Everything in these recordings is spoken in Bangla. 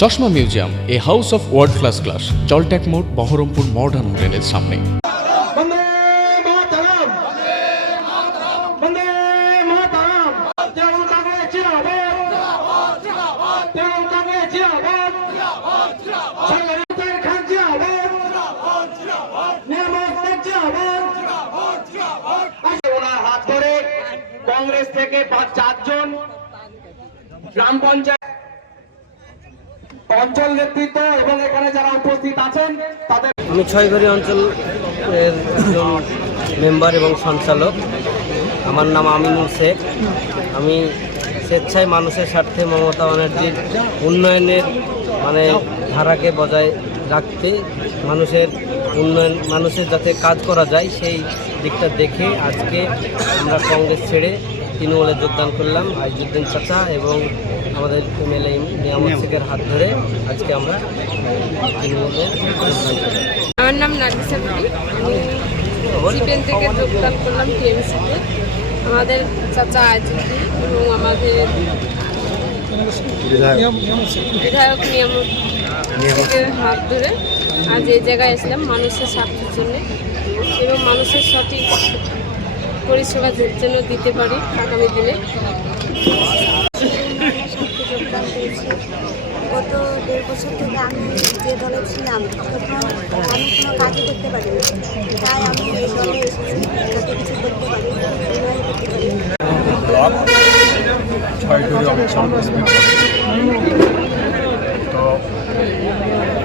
চশমা museum, a house of world class class জলট্যাক মোড়, বহরমপুর মডার্ন হোটেলের সামনে। কংগ্রেস থেকে চারজন গ্রাম পঞ্চায়েত অঞ্চল নেতৃত্ব এবং এখানে যারা উপস্থিত আছেন, তাদের আমি ছয়ঘড়ি একজন মেম্বার এবং সঞ্চালক। আমার নাম আমিনুল শেখ। আমি স্বেচ্ছায় মানুষের স্বার্থে মমতা ব্যানার্জির উন্নয়নের মানে ধারাকে বজায় রাখতে মানুষের উন্নয়ন, মানুষের যাতে কাজ করা যায় সেই দিকটা দেখে আজকে আমরা কংগ্রেস ছেড়ে তৃণমূলে যোগদান করলাম, আইজুদ্দিন চাচা এবং আমাদের এমএলএ নিয়ামত শেখের হাত ধরে আজকে আমরা তৃণমূলে যোগদান করলাম। আমার নাম সিপিএন থেকে যোগদান করলাম টিএমসিতে। আমাদের চাচা আজুদ্দি এবং আমাদের বিধায়ক নিয়ামক হাত ধরে আজ এই জায়গায় এসলাম মানুষের স্বার্থের জন্য। এবং মানুষের সঠিক পরিষেবা জন্য দিতে পারি আগামী দিনে। গত দেড় বছর থেকে আমি যে দলে ছিলাম তখন আমি কোনো কাজই করতে পারিনি। তাই আমি এই দলে এসেছি যাতে কিছু করতে পারি করতে পারি। তো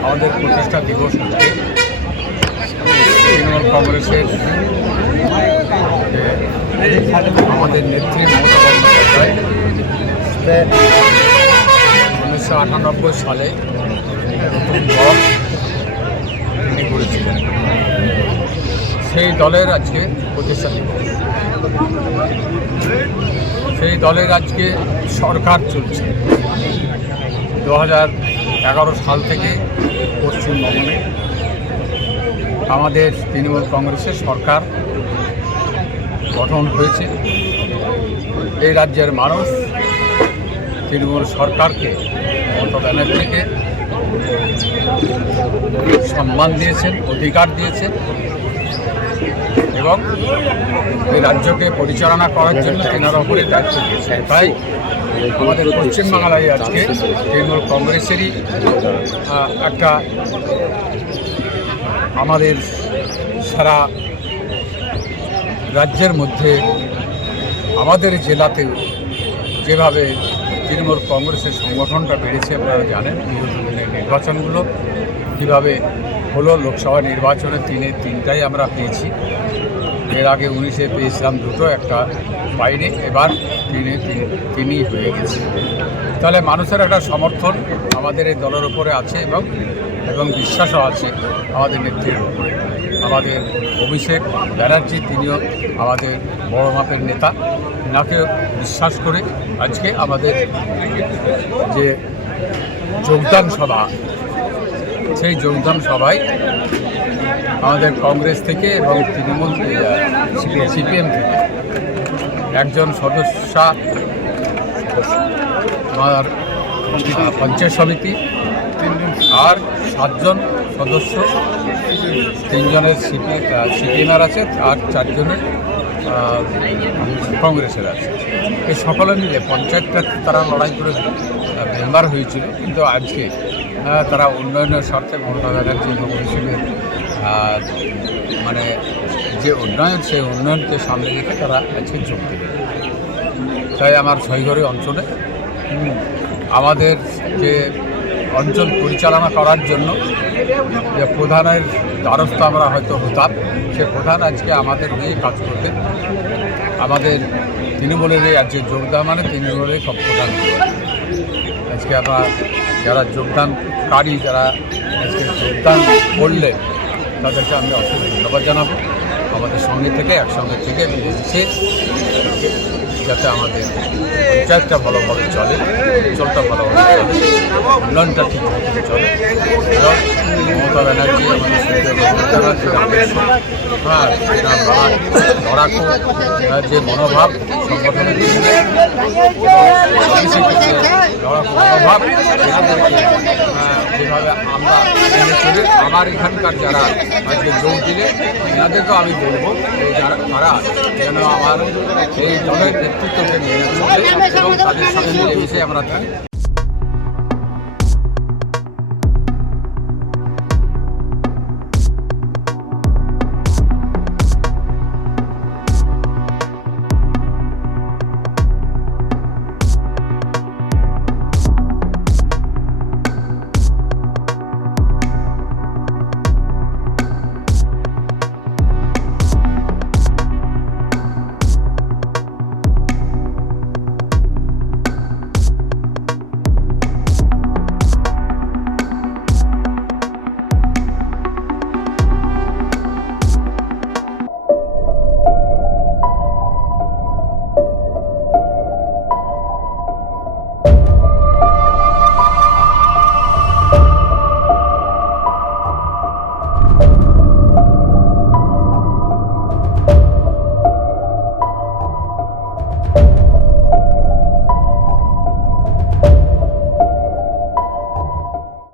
আমাদের প্রতিষ্ঠা দিবস হচ্ছে তৃণমূল কংগ্রেসের আমাদের নেত্রী উনিশশো আটানব্বই সালে দল তিনি করেছিলেন সেই দলের আজকে প্রতিষ্ঠা দিবস। সেই দলের আজকে সরকার চলছে। দু হাজার এগারো সাল থেকে পশ্চিমবঙ্গে আমাদের তৃণমূল কংগ্রেসের সরকার গঠন হয়েছে। এই রাজ্যের মানুষ তৃণমূল সরকারকে, মমতা ব্যানার্জিকে সম্মান দিয়েছেন, অধিকার দিয়েছেন এবং এই রাজ্যকে পরিচালনা করার জন্য তেনার ওপরে দায়িত্ব দিয়েছেন। তাই আমাদের পশ্চিমবাংলায় আজকে তৃণমূল কংগ্রেসেরই একটা আমাদের সারা রাজ্যের মধ্যে আমাদের জেলাতেও যেভাবে তৃণমূল কংগ্রেসের সংগঠনটা বেড়েছে, আপনারা জানেন বিগত নির্বাচনগুলো। কীভাবে হলো লোকসভা নির্বাচনে তিনে তিনটাই আমরা পেয়েছি। এর আগে উনিশে পেয়েছিলাম দুটো, একটা বাইরে, এবার তিনে তিন- তিনই হয়ে গেছে। তাহলে মানুষের একটা সমর্থন আমাদের এই দলের উপরে আছে এবং এবং বিশ্বাসও আছে আমাদের নেত্রীর উপরে। আমাদের অভিষেক ব্যানার্জি, তিনিও আমাদের বড় মাপের নেতা। এনাকে বিশ্বাস করে আজকে আমাদের যে যোগদান সভা, সেই যোগদান সভায় আমাদের কংগ্রেস থেকে এবং তৃণমূল সিপিএম থেকে একজন সদস্যা আমার পঞ্চায়েত সমিতি আর সাতজন সদস্য। তিনজনের সিপি সিপিএমের আছে, আর চারজনের কংগ্রেসের আছে। এই সকলে মিলে পঞ্চায়েতটা তারা লড়াই করে মেম্বার হয়েছিল। কিন্তু আজকে তারা উন্নয়নের স্বার্থে মমতা ব্যানার্জি অভিষেকের মানে যে উন্নয়ন, সেই উন্নয়নকে সামনে রেখে তারা আজকে যোগ দেবে তাই আমার ছয়ঘরে অঞ্চলে আমাদের যে অঞ্চল পরিচালনা করার জন্য যে প্রধানের দ্বারস্থ আমরা হয়তো হতাম, সে প্রধান আজকে আমাদের নিয়ে কাজ করতে আমাদের তৃণমূলের আজকে যোগদান মানে তৃণমূলের সব প্রধান। আজকে আমরা যারা যোগদানকারী, যারা আজকে যোগদান করলে তাদেরকে আমি অসংখ্য ধন্যবাদ জানাব। আমাদের সঙ্গে থেকে একসঙ্গে থেকে মিলেমিশে যাতে আমাদের পঞ্চায়েতটা ভালোভাবে চলে অঞ্চলটা ভালোভাবে চলে উন্নয়নটা ঠিক মতো চলে মমতা ব্যানার্জি হ্যাঁ লড়াকু যে মনোভাব সংগঠনের মনোভাব আহ, যেভাবে আমরা আমার এখানকার যারা আজকে যোগ দিলে এনাদেরকেও আমি বলব যারা তারা যেন আমার এই দলের নেতৃত্বকে নিয়ে এবং তাদের সঙ্গে মিলেমিশে আমরা